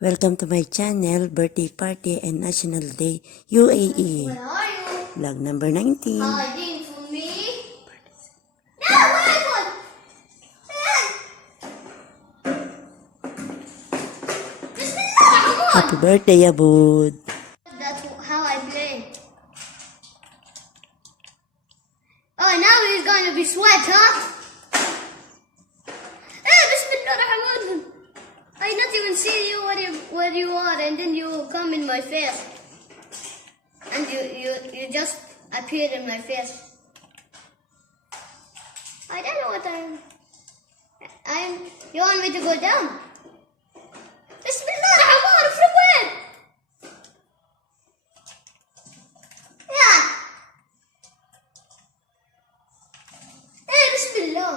Welcome to my channel, Birthday Party and National Day, UAE. Where are you? Vlog number 19. Hiding from me? No, wait, what? Bismillah, come on! Happy birthday, Abud. That's how I play. Oh, now he's going to be sweat, huh? Hey, Bismillah Rahman. I not even see you where you are, and then you come in my face. And you just appear in my face. I don't know what you want me to go down? Bismillah Rahman, from where? Yeah. Hey, Bismillah.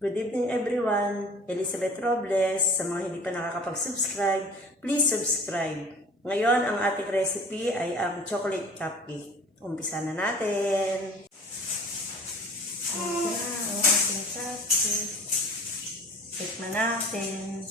Good evening, everyone. Elizabeth Robles. Sa mga hindi pa nakakapag-subscribe, please subscribe. Ngayon, ang ating recipe ay ang chocolate cupcake. Umpisa na natin. Ayan ang ating cupcake. Tikman natin.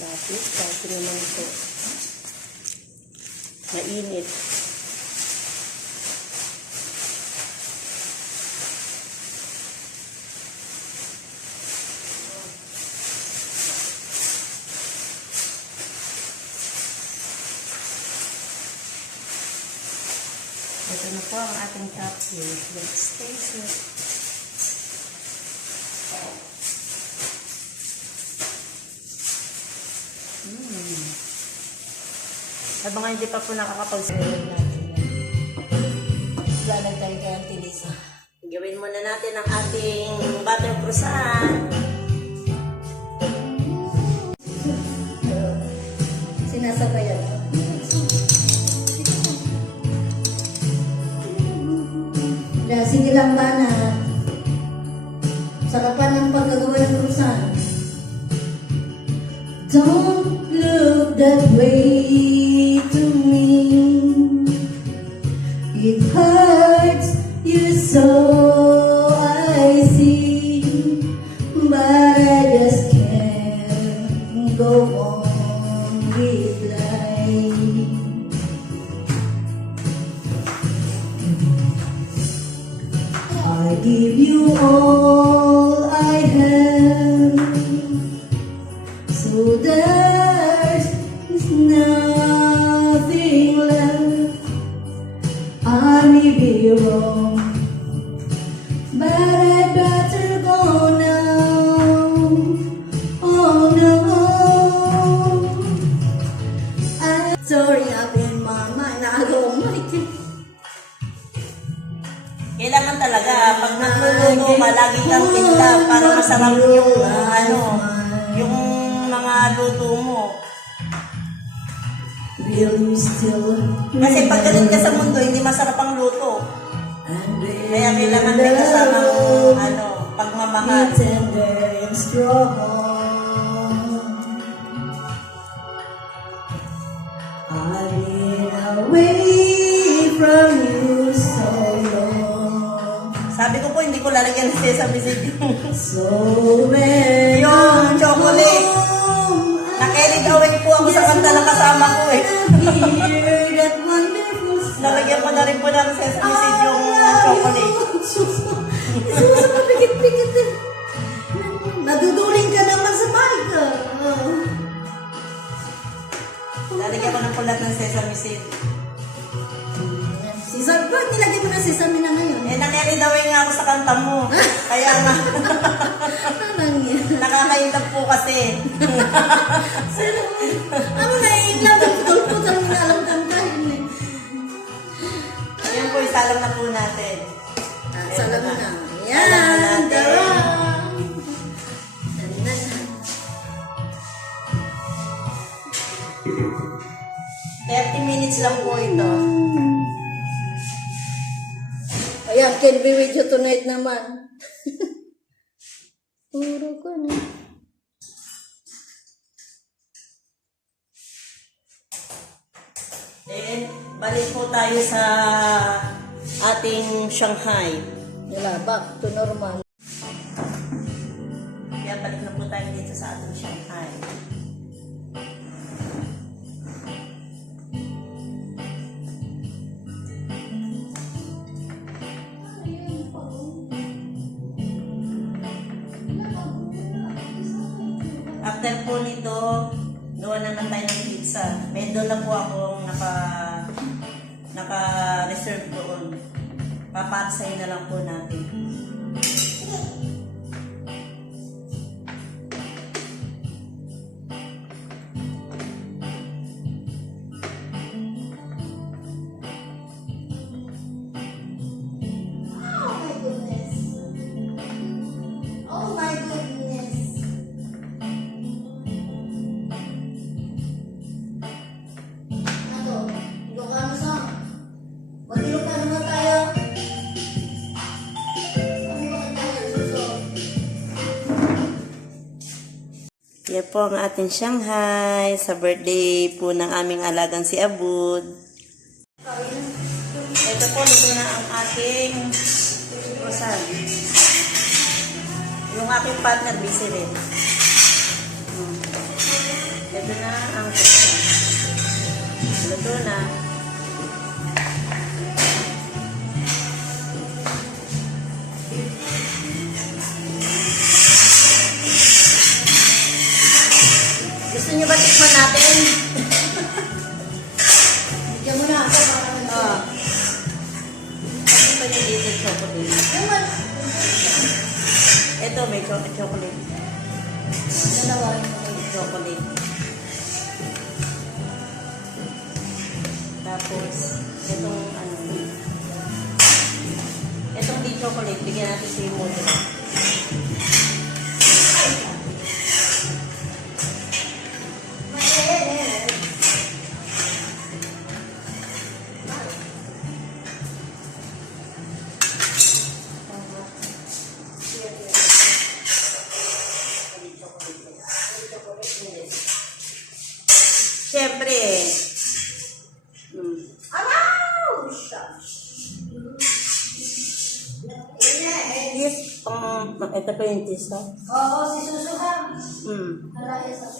Lapis, kasi naman ito. Mainit. Ito na po ang ating cupcake. Let's taste it. Sa mga hindi pa po nakakapag-sunod natin yan. Lalagay ka ang tilisa. Gawin muna natin ang ating butter croissant. Sinasabayan. Sige lang ba na sarapan ng paggagawa ng croissant. Don't look that way to me. It hurts you so, I see, but I just can't go on with life. I give you all I have, so there's nothing left. I may be wrong, but I'd better go now. Oh no, I'm sorry, Abin Mama, naagaw ang mic. Kailangan talaga, pag nagluluto ka, lagi kang tinda para masarap yung, yung mga luto mo. Will you still Kasi pag ganun ka sa mundo, hindi masarap ang luto. Kaya kailangan may kasamang, pagmamahal. tender and strong? I've been away from you so long, Sabi ko po, hindi ko lalagyan ng sesame seed yung, so when yung chocolate. Nakilig away po ako sa kanta na kasama ko eh. hear that wonderful sound. Nalagyan ko na rin po ng sesame seed yung chocolate. Susa pa, pikit-pikit eh. Naduduling ka naman sa mic. Lalagyan ko ng pulat ng sesame seed. Sesame, ba't nilagyan mo na sesame na ngayon? Eh, nakilig away nga ako sa kanta mo. Kaya nga, Anong yan? nakakaintag po kasi. Ano na ilang putol-putol mo na alam kantahin eh. Ayun po, isalang na po natin. Salam na. Salam Yan, na natin. tarang. 30 minutes lang po ito. can be with you tonight naman. Puro ko na. Then, balik po tayo sa ating Shanghai. Wala, back to normal. Kaya balik na po tayo dito sa ating Shanghai. After po nito, gawa naman tayo ng pizza. May doon na po akong naka-reserve doon. Paparsahin na lang po natin. Oh my goodness. Ano? Ilocano sa? Mag-Ilocano na tayo. Ano ba tayo susunod? Yan po ang ating Shanghai sa birthday po ng aming alagang si Abud. Ito po, luto na ang ating croissant. Yung aking partner, busy rin. Ito na ang croissant. Luto na. Gusto niyo ba tikman natin? Bigyan mo na ako para Oo. Ano pa yung dito chocolate? Ito, may chocolate. dalawa rin. Chocolate. Tapos, itong ano, itong di chocolate, bigyan natin si Mojo. Siyempre, yes, ito pa yung tisa. Oo, si Susuha. Alaya sa...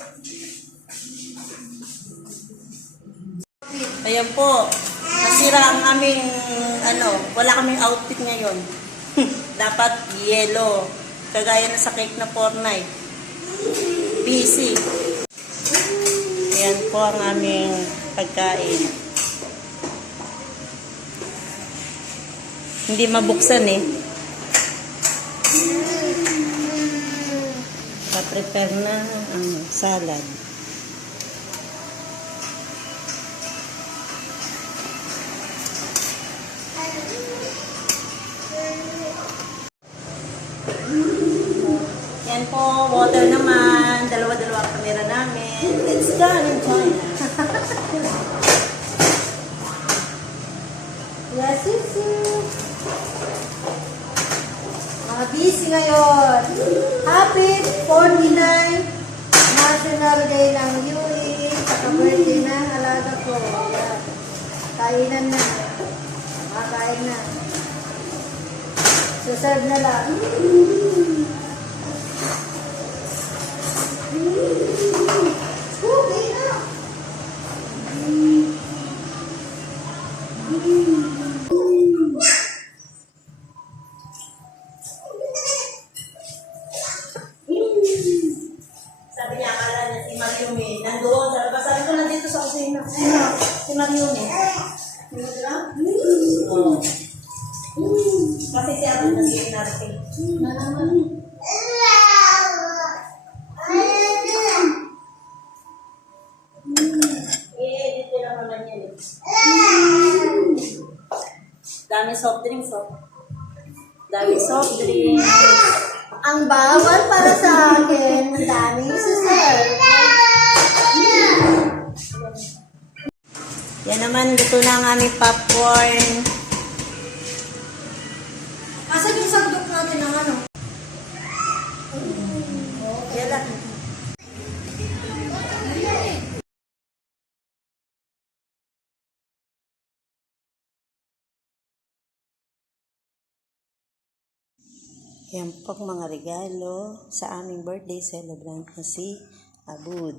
Ayan po, nasira ang aming, wala kaming outfit ngayon. Dapat yellow, kagaya na sa cake na Fortnite. Busy. Ayan po ang aming pagkain. Hindi mabuksan eh. Pa-prepare na ang salad. Yan po, water naman. Dalawa-dalawa ang kamera namin. Let's go in China. Yes, yes. Mga busy ngayon. Happy 49 National Day ng UE. Saka-birthday ng alaga ko. Yan. Kainan na. Makakain na. Suserve na lang. Okay na. Sabi niya, akala niya si Mariumi. Nandoon sa labas. Sabi ko, nandito sa kusina. Ayun, si Mariumi. Oo. Kasi siya ang nag-iinarte. Eh, dito lang naman yan eh. Dami soft drinks, oh. Dami soft drinks. Ang bawal para sa akin, daming suserve. Yan naman, luto na ang aming popcorn. Yan pong mga regalo sa aming birthday celebrant na si Abud.